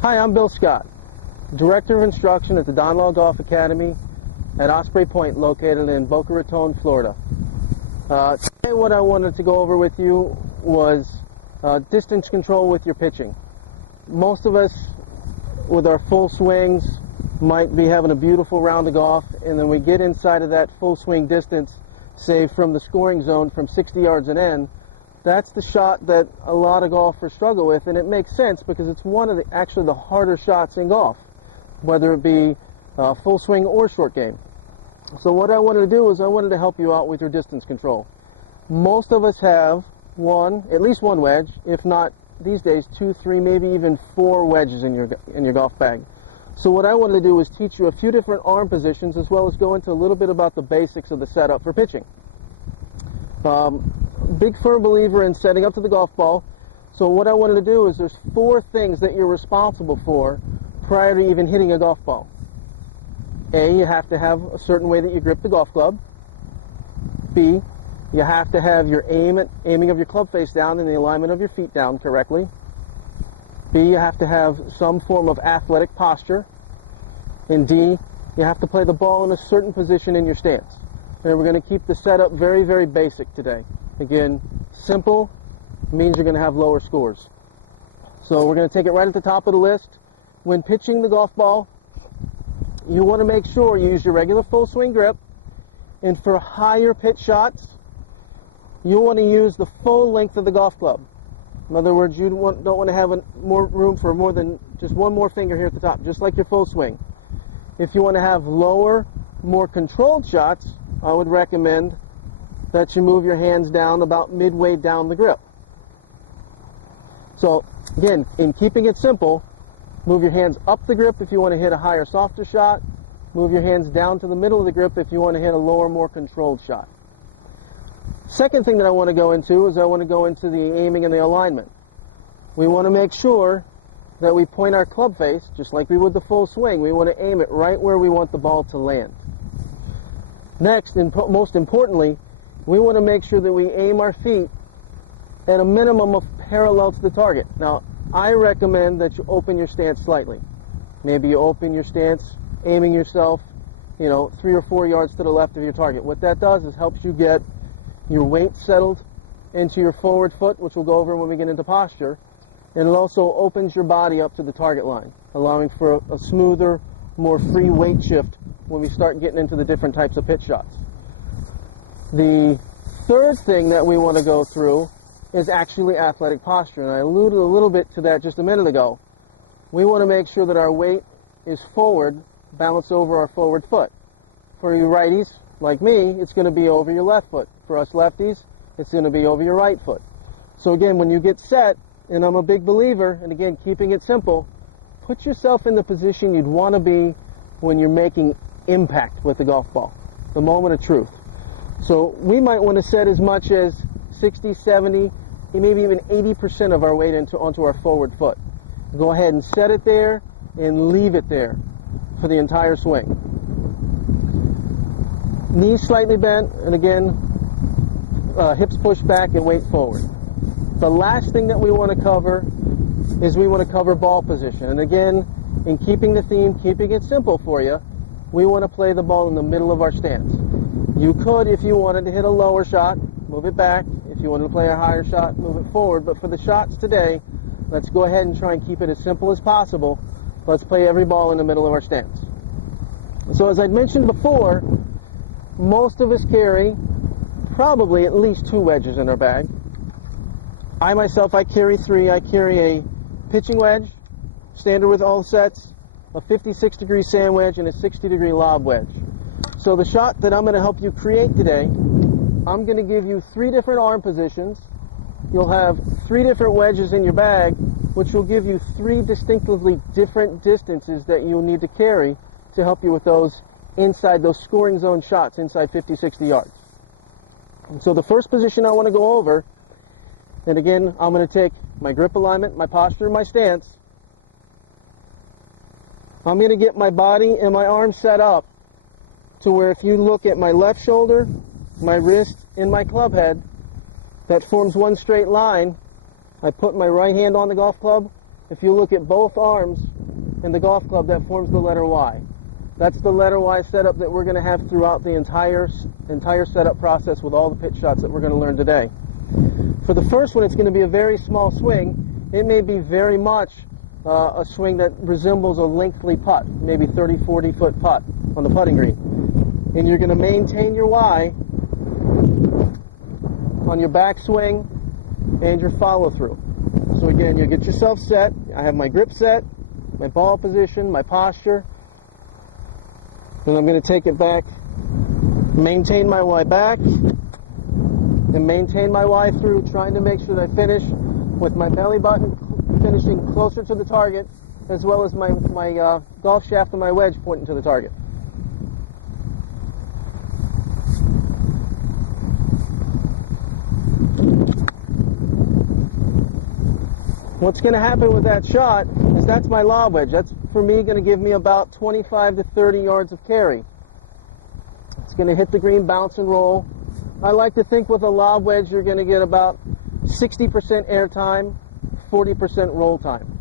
Hi, I'm Bill Scott, Director of Instruction at the Don Law Golf Academy at Osprey Point, located in Boca Raton, Florida. Today what I wanted to go over with you was distance control with your pitching. Most of us, with our full swings, might be having a beautiful round of golf, and then we get inside of that full swing distance, say from the scoring zone from 60 yards and in. That's the shot that a lot of golfers struggle with, and it makes sense because it's one of the harder shots in golf, whether it be full swing or short game. So what I wanted to do is I wanted to help you out with your distance control. Most of us have at least one wedge, if not these days 2, 3, maybe even 4 wedges in your golf bag. So what I wanted to do was teach you a few different arm positions, as well as go into a little bit about the basics of the setup for pitching. Big firm believer in setting up to the golf ball. So what I wanted to do is there's 4 things that you're responsible for prior to even hitting a golf ball. A, you have to have a certain way that you grip the golf club. B, you have to have your aiming of your club face down and the alignment of your feet down correctly. B, you have to have some form of athletic posture. And D, you have to play the ball in a certain position in your stance. And we're going to keep the setup very, very basic today. Again, simple means you're going to have lower scores. So we're going to take it right at the top of the list. When pitching the golf ball, you want to make sure you use your regular full swing grip. And for higher pitch shots, you want to use the full length of the golf club. In other words, you don't want to have more room for more than just one more finger here at the top, just like your full swing. If you want to have lower, more controlled shots, I would recommend that you move your hands down about midway down the grip. So again, in keeping it simple, move your hands up the grip if you want to hit a higher, softer shot. Move your hands down to the middle of the grip if you want to hit a lower, more controlled shot. Second thing that I want to go into is I want to go into the aiming and the alignment. We want to make sure that we point our club face, just like we would the full swing. We want to aim it right where we want the ball to land. Next, and most importantly, we want to make sure that we aim our feet at a minimum of parallel to the target. Now, I recommend that you open your stance slightly. Maybe you open your stance, aiming yourself, 3 or 4 yards to the left of your target. What that does is helps you get your weight settled into your forward foot, which we'll go over when we get into posture, and it also opens your body up to the target line, allowing for a smoother, more free weight shift when we start getting into the different types of pitch shots. The third thing that we want to go through is actually athletic posture, and I alluded a little bit to that just a minute ago. We want to make sure that our weight is forward, balanced over our forward foot. For you righties, like me, it's going to be over your left foot. For us lefties, it's going to be over your right foot. So again, when you get set, and I'm a big believer, and again, keeping it simple, put yourself in the position you'd want to be when you're making impact with the golf ball, the moment of truth. So we might want to set as much as 60, 70, maybe even 80% of our weight onto our forward foot. Go ahead and set it there and leave it there for the entire swing. Knees slightly bent, and again, hips pushed back and weight forward. The last thing that we want to cover is we want to cover ball position. And again, in keeping the theme, keeping it simple for you, we want to play the ball in the middle of our stance. You could, if you wanted to hit a lower shot, move it back. If you wanted to play a higher shot, move it forward. But for the shots today, let's go ahead and try and keep it as simple as possible. Let's play every ball in the middle of our stance. So as I mentioned before, most of us carry probably at least 2 wedges in our bag. I myself, I carry 3. I carry a pitching wedge, standard with all sets, a 56-degree sand wedge, and a 60-degree lob wedge. So the shot that I'm going to help you create today, I'm going to give you 3 different arm positions. You'll have 3 different wedges in your bag, which will give you 3 distinctively different distances that you'll need to carry to help you with those scoring zone shots inside 50, 60 yards. And so the first position I want to go over, and again, I'm going to take my grip alignment, my posture, my stance. I'm going to get my body and my arms set up to where if you look at my left shoulder, my wrist, and my club head, that forms one straight line. I put my right hand on the golf club, if you look at both arms in the golf club, that forms the letter Y. That's the letter Y setup that we're going to have throughout the entire setup process with all the pitch shots that we're going to learn today. For the first one, it's going to be a very small swing. It may be very much a swing that resembles a lengthy putt, maybe 30, 40 foot putt on the putting green. And you're going to maintain your Y on your backswing and your follow through. So again, you get yourself set. I have my grip set, my ball position, my posture. Then I'm going to take it back, maintain my Y back, and maintain my Y through, trying to make sure that I finish with my belly button finishing closer to the target, as well as my golf shaft and my wedge pointing to the target. What's going to happen with that shot is that's my lob wedge. That's, for me, going to give me about 25 to 30 yards of carry. It's going to hit the green, bounce and roll. I like to think with a lob wedge you're going to get about 60% air time, 40% roll time.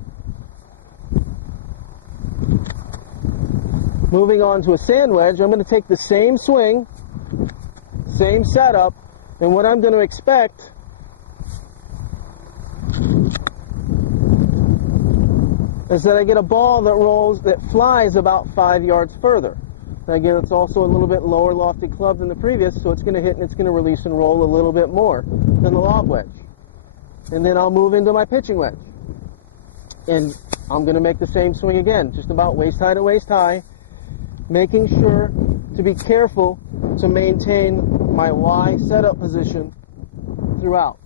Moving on to a sand wedge, I'm going to take the same swing, same setup, and what I'm going to expect is that I get a ball that flies about 5 yards further. And again, it's also a little bit lower lofted club than the previous, so it's going to hit and it's going to release and roll a little bit more than the lob wedge. And then I'll move into my pitching wedge. And I'm going to make the same swing again, just about waist high to waist high, making sure to be careful to maintain my Y setup position throughout.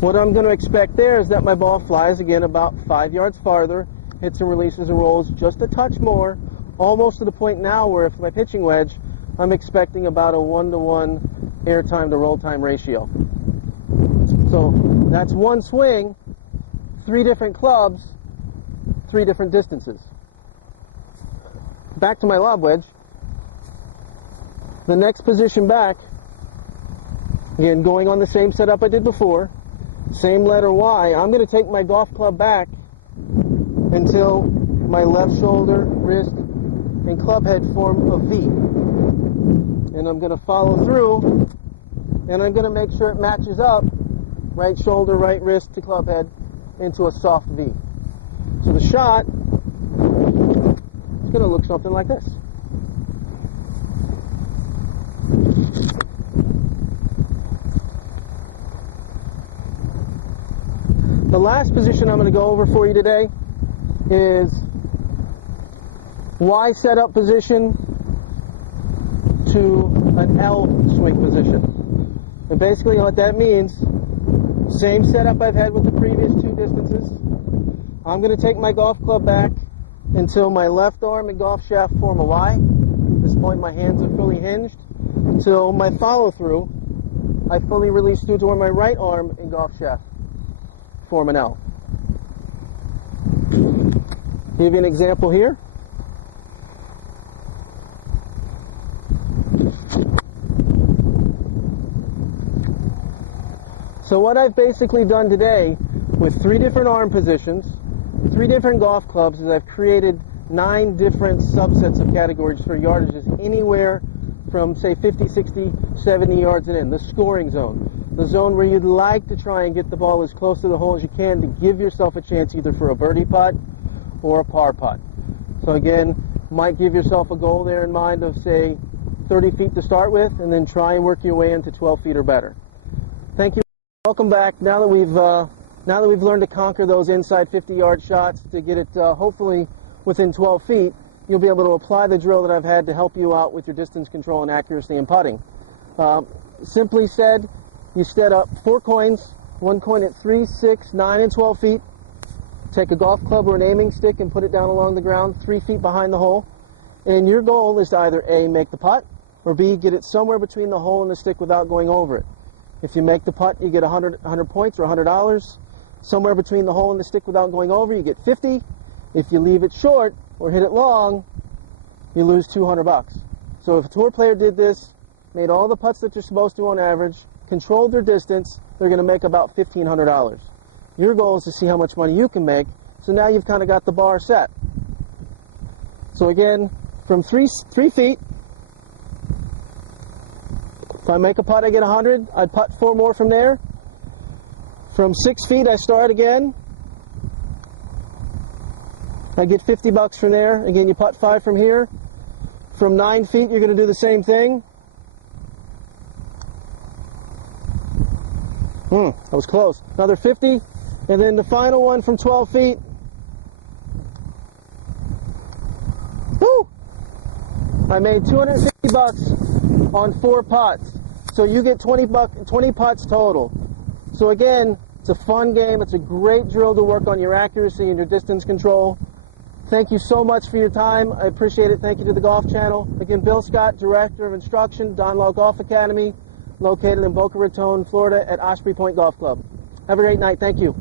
What I'm going to expect there is that my ball flies again about 5 yards farther, hits and releases and rolls just a touch more, almost to the point now where if my pitching wedge, I'm expecting about a 1-to-1 air time to roll time ratio. So that's one swing, 3 different clubs, 3 different distances. Back to my lob wedge. The next position back, again going on the same setup I did before, same letter Y, I'm going to take my golf club back until my left shoulder, wrist, and club head form a V. And I'm going to follow through, and I'm going to make sure it matches up, right shoulder, right wrist to club head, into a soft V. So the shot is going to look something like this. The last position I'm going to go over for you today is Y setup position to an L swing position. And basically what that means, same setup I've had with the previous 2 distances. I'm going to take my golf club back until my left arm and golf shaft form a Y. At this point my hands are fully hinged. Until my follow through, I fully release through to where my right arm and golf shaft form an L. Give you an example here. So what I've basically done today with 3 different arm positions, 3 different golf clubs, is I've created 9 different subsets of categories for yardages anywhere from say 50, 60, 70 yards and in. The scoring zone. The zone where you'd like to try and get the ball as close to the hole as you can to give yourself a chance either for a birdie putt or a par putt. So again, might give yourself a goal there in mind of say 30 feet to start with, and then try and work your way into 12 feet or better. Thank you. Welcome back. Now that we've learned to conquer those inside 50-yard shots to get it hopefully within 12 feet, you'll be able to apply the drill that I've had to help you out with your distance control and accuracy in putting. Simply said, you set up 4 coins, 1 coin at 3, 6, 9, and 12 feet. Take a golf club or an aiming stick and put it down along the ground 3 feet behind the hole. And your goal is to either A, make the putt, or B, get it somewhere between the hole and the stick without going over it. If you make the putt, you get 100 points or $100. Somewhere between the hole and the stick without going over, you get 50. If you leave it short or hit it long, you lose $200. So if a tour player did this, made all the putts that you're supposed to on average, controlled their distance, they're going to make about $1,500. Your goal is to see how much money you can make, so now you've kind of got the bar set. So again, from 3 feet, if I make a putt, I get 100. I'd putt 4 more from there. From 6 feet, I start again. I get $50 from there. Again, you putt 5 from here. From 9 feet, you're going to do the same thing. That was close. Another 50. And then the final one from 12 feet. Woo! I made $250 on 4 putts. So you get 20 putts total. So again, it's a fun game. It's a great drill to work on your accuracy and your distance control. Thank you so much for your time. I appreciate it. Thank you to the Golf Channel. Again, Bill Scott, Director of Instruction, Don Law Golf Academy, located in Boca Raton, Florida at Osprey Point Golf Club. Have a great night. Thank you.